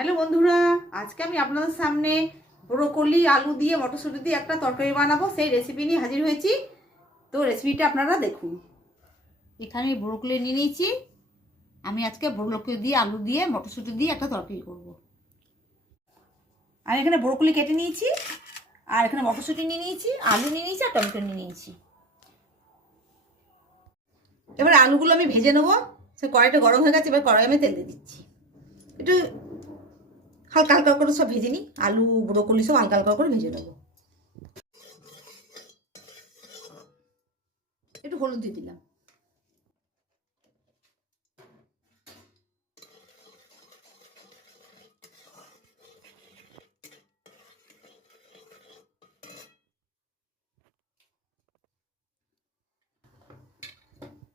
Hello বন্ধুরা, আজকে আমি আপনাদের সামনে ব্রোকলি আলু দিয়ে মটরশুঁটি দিয়ে একটা তরকারি বানাবো, সেই রেসিপি নিয়ে হাজির হয়েছি। তো রেসিপিটা আপনারা দেখুন। এখানে ব্রোকলি নিয়ে নিয়েছি। আমি আজকে ব্রোকলি দিয়ে আলু দিয়ে মটরশুঁটি দিয়ে একটা তরকারি করব। আমি এখানে ব্রোকলি কেটে নিয়েছি, আর এখানে মটরশুঁটি নিয়ে নিয়েছি, আলু নিয়ে নিয়েছি, আর টমেটো নিয়ে নিয়েছি। এবার আলুগুলো আমি ভেজে নেবো। সে কড়াইটা গরম হয়ে গেছে, এবার কড়াই আমি তেল দিয়ে দিচ্ছি। একটু হালকা হালকা করে সব ভেজে নিই, আলু ব্রোকলি সব হালকা হালকা করে ভেজে নেবো। একটু হলুদ দিয়ে দিলাম।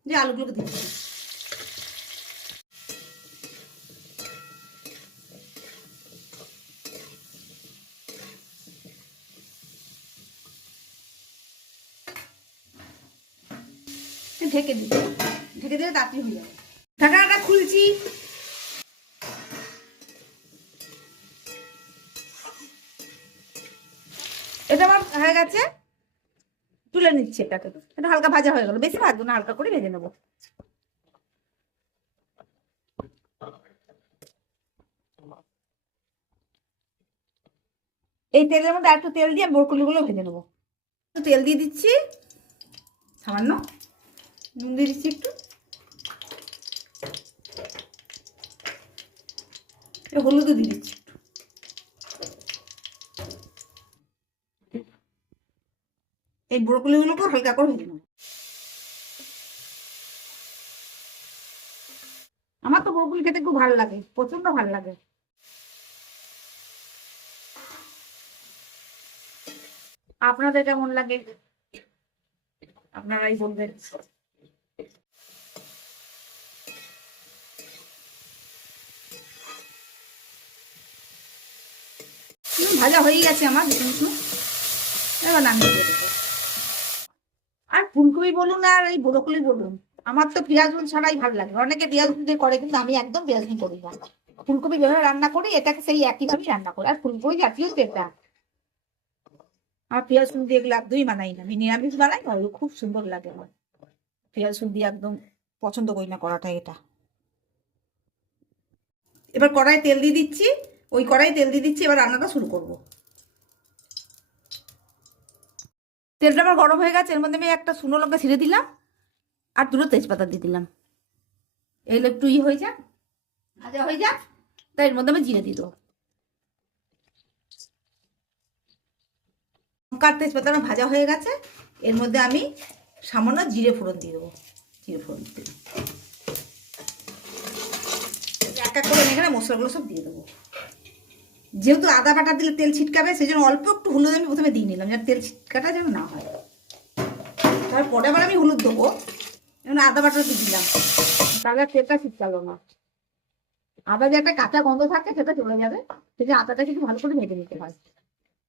যে আলুগুলোকে দিচ্ছি। ঢেকে দিচ্ছি, ঢেকে দিলে তাড়াতাড়ি হয়ে যাবে। ঢাকাটা খুলছি। এটা আমার হয়ে গেছে, তুলে নিচ্ছি। এটাকে এটা হালকা ভাজা হয়ে গেল, বেশি ভাজবো না, হালকা করে ভেজে নেবো। এই তেলের মধ্যে একটু তেল দিয়ে ব্রোকলিগুলো ভেজে নেবো। একটু তেল দিয়ে দিচ্ছি, সামান্য নুন দিয়ে দিচ্ছি, একটু হলুদও দিয়ে দিচ্ছি। এই ব্রোকলিগুলোকে হালকা করে ভেজে নেবো। আমার তো ব্রোকলি খেতে খুব ভালো লাগে, প্রচন্ড ভালো লাগে। আপনাদের কেমন লাগে আপনারাই বলবেন। ভাজা হয়ে গেছে আমার, এবার নামিয়ে দেবো। আর ফুলকপি বলুন আর এই ব্রোকলি বলুন, আমার তো পেঁয়াজ রসুন ছাড়াই ভালো লাগে। অনেকে পেঁয়াজ রসুন দিয়ে করে, কিন্তু আমি একদম পেঁয়াজ রসুন করি না। ফুলকপি যেভাবে রান্না করি এটাকে সেই একইভাবেই রান্না করি। আর ফুলকপি জাতীয় তেলটা আমার পেঁয়াজ রসুন দিয়ে এগুলো একদমই বানাই না। আমি নিরামিষ বানাই, ওগুলো খুব সুন্দর লাগে আমার। পেঁয়াজ রসুন দিয়ে একদম পছন্দ করি না করাটা এটা। এবার কড়াই তেল দিয়ে দিচ্ছি, ওই কড়াই তেল দিয়ে দিচ্ছি। এবার রান্নাটা শুরু করব। তেলটা আমার গরম হয়ে গেছে, এর মধ্যে আমি একটা শুকনো লঙ্কা ছিঁড়ে দিলাম, আর দুটো তেজপাতা দিয়ে দিলাম। এগুলো একটু হয়ে যাক, ভাজা হয়ে যাক, তাই এর মধ্যে আমি জিরে দিয়ে দেবো। লঙ্কার তেজপাতা আমার ভাজা হয়ে গেছে, এর মধ্যে আমি সামান্য জিরে ফোড়ন দিয়ে দেবো। জিরে ফোড়ন দিয়ে দেবো, এক এক করে এখানে মশলাগুলো সব দিয়ে দেবো। যেহেতু আদা বাটা দিলে তেল ছিটকাবে, সেই জন্য অল্প একটু হলুদ আমি প্রথমে দিয়ে নিলাম, যাতে তেল ছিটকাটা যেন না হয়। তারপরে আবার আমি হলুদ দেবো, যেমন আদা বাটা দিয়ে দিলাম, তাহলে তেলটা ছিটকালো না। আদা যে একটা কাঁচা গন্ধ থাকে সেটা চলে যাবে, সেই জন্য আদাটা কিন্তু ভালো করে ভেজে নিতে হয়।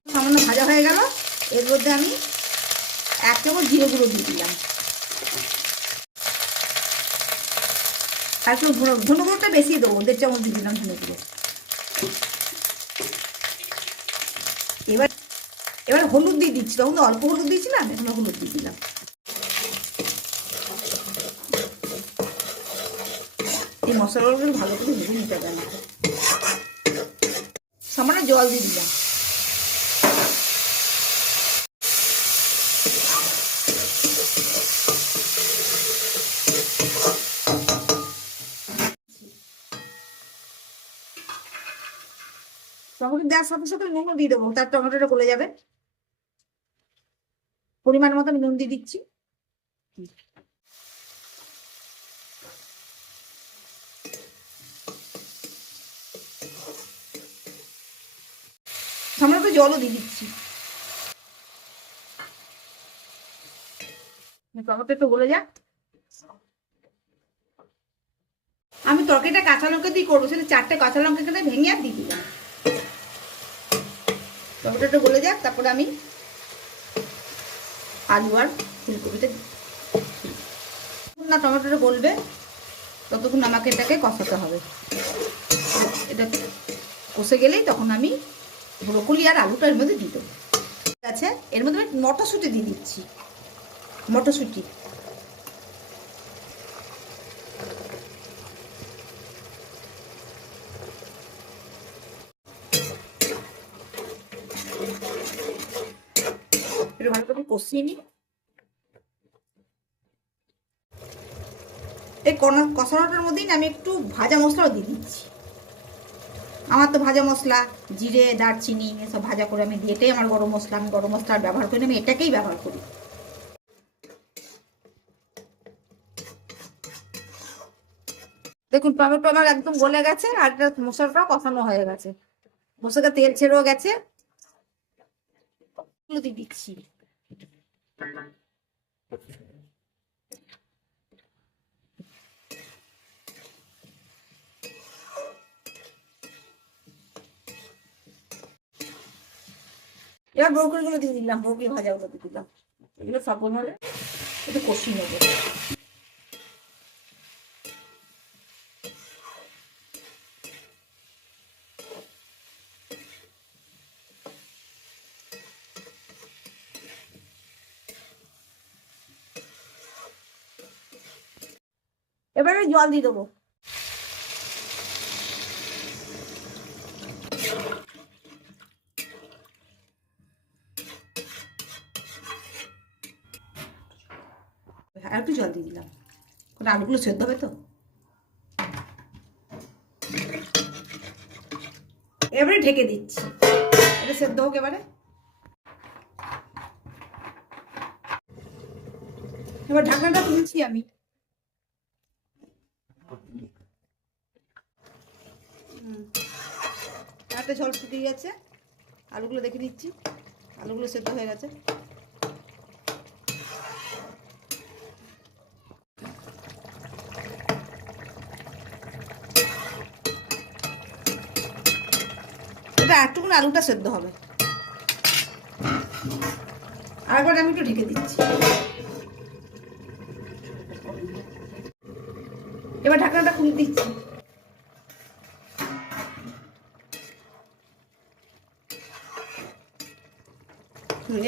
সামান্য ভাজা হয়ে গেল, এর মধ্যে আমি 1 চামচ জিরে গুঁড়ো দিয়ে দিলাম, আর একটু ধনে গুঁড়োটা বেশি দেবো, 1.5 চামচ দিয়ে দিলাম ধনে গুঁড়ো। এবার এবার হলুদ দিয়ে দিচ্ছি, তখন তো অল্প হলুদ দিয়েছিলাম, এখন হলুদ দিয়ে দিলাম। এই মশলাগুলো ভালো করে ভেজে নিতে হবে আমাকে। সামান্য জল দিয়ে দিলাম। টমেটো দেওয়ার সাথে সাথে নুনও দিয়ে দেবো, তার টমেটোটা গলে যাবে। পরিমাণ মতো আমি নুন দিয়ে দিচ্ছি। সামান্য একটু জলও দিয়ে দিচ্ছি। টমেটো একটু গলে যাক। আমি তরকারিটা কাঁচা লঙ্কা দিয়ে করবো, সেটা 4টে কাঁচা লঙ্কা কেটে ভেঙে আর দিয়ে দিলাম। টমেটোটা গলে যাক, তারপরে আমি আলু আর ফুলকপিটা না, টমেটোটা গলবে ততক্ষণ আমাকে এটাকে কষাতে হবে। এটা কষে গেলেই তখন আমি ব্রোকলি আর আলুটা এর মধ্যে দিয়ে দেবো। ঠিক আছে, এর মধ্যে আমি মটরশুঁটি দিয়ে দিচ্ছি। মটরশুঁটি একটু ভালো করে কষিয়ে নিই। এই কষানোটার মধ্যেই আমি একটু ভাজা মশলাও দিয়ে দিচ্ছি। আমার তো ভাজা মশলা, জিরে, দারচিনি এসব ভাজা করে আমি দিয়ে, এটাই আমার গরম মশলা। আমি গরম মশলা ব্যবহার করি না, আমি এটাকেই ব্যবহার করি। দেখুন টমেটো আমার একদম গলে গেছে, আর মশলাটাও কষানো হয়ে গেছে, মশলাটা তেল ছেড়েও গেছে। দিয়ে দিচ্ছি। এবার ব্রোকলিগুলো দিয়ে দিলাম, ব্রোকলি ভাজাগুলো দিয়ে দিলাম। এগুলো সব হলে একটু কষিয়ে নেবো। এবারে জল দিয়ে দেবো। আর একটু জল দিয়ে দিলাম, কারণ আলুগুলো সেদ্ধ হবে তো। এবারে ঢেকে দিচ্ছি, এটা সেদ্ধ হোক। এবার ঢাকনাটা তুলছি আমি। একটা জল ফুটিয়ে গেছে, আলুগুলো দেখে নিচ্ছি, আলুগুলো সেদ্ধ হয়ে গেছে। এটা একটুকুন আলুটা সেদ্ধ হবে, আরেকবার আমি একটু ঢেকে দিচ্ছি। এবার ঢাকনাটা খুলে দিচ্ছি।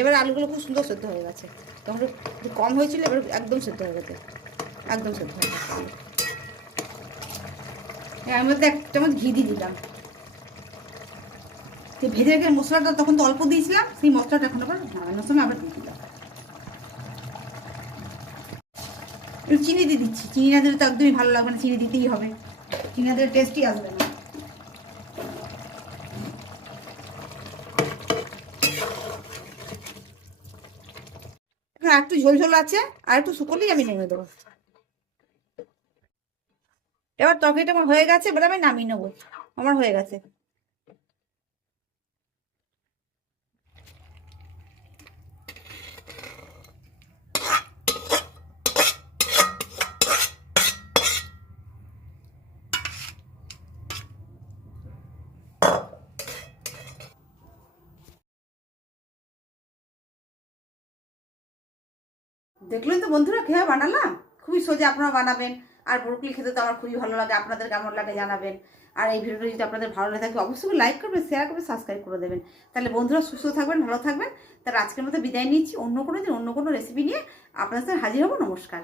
এবার আলুগুলো খুব সুন্দর সেদ্ধ হয়ে গেছে, তখন একটু কম হয়েছিল, এবার একদম সেদ্ধ হয়ে গেছে, একদম সেদ্ধ হয়ে গেছে। এর মধ্যে এক চামচ ঘি দিয়ে দিলাম। ভেজে রেখে মশলাটা তখন তো অল্প দিয়েছিলাম, সেই মশলাটা এখন আবার নামানোর সময় আবার দিয়ে দিলাম। একটু চিনি দিয়ে দিচ্ছি, চিনি না দিলে তো একদমই ভালো লাগবে না, চিনি দিতেই হবে, চিনি না দিলে টেস্টই আসবে না। এখন একটু ঝোল ঝোল আছে, আর একটু শুকোলেই আমি নেমে দেবো। এবার তরকারিটা আমার হয়ে গেছে, এবার আমি নামিয়ে নেবো, আমার হয়ে গেছে। দেখলেন তো বন্ধুরা, খেয়ে বানালাম, খুবই সোজা, আপনারা বানাবেন। আর ব্রোকলি খেতে তো আমার খুবই ভালো লাগে, আপনাদের কেমন লাগে জানাবেন। আর এই ভিডিওটা যদি আপনাদের ভালো লাগে থাকে অবশ্যই লাইক করবেন, শেয়ার করবেন, সাবস্ক্রাইব করে দেবেন। তাহলে বন্ধুরা সুস্থ থাকবেন, ভালো থাকবেন। তাহলে আজকের মতো বিদায় নিচ্ছি, অন্য কোনো দিন অন্য কোনো রেসিপি নিয়ে আপনাদের সাথে হাজির হবো। নমস্কার।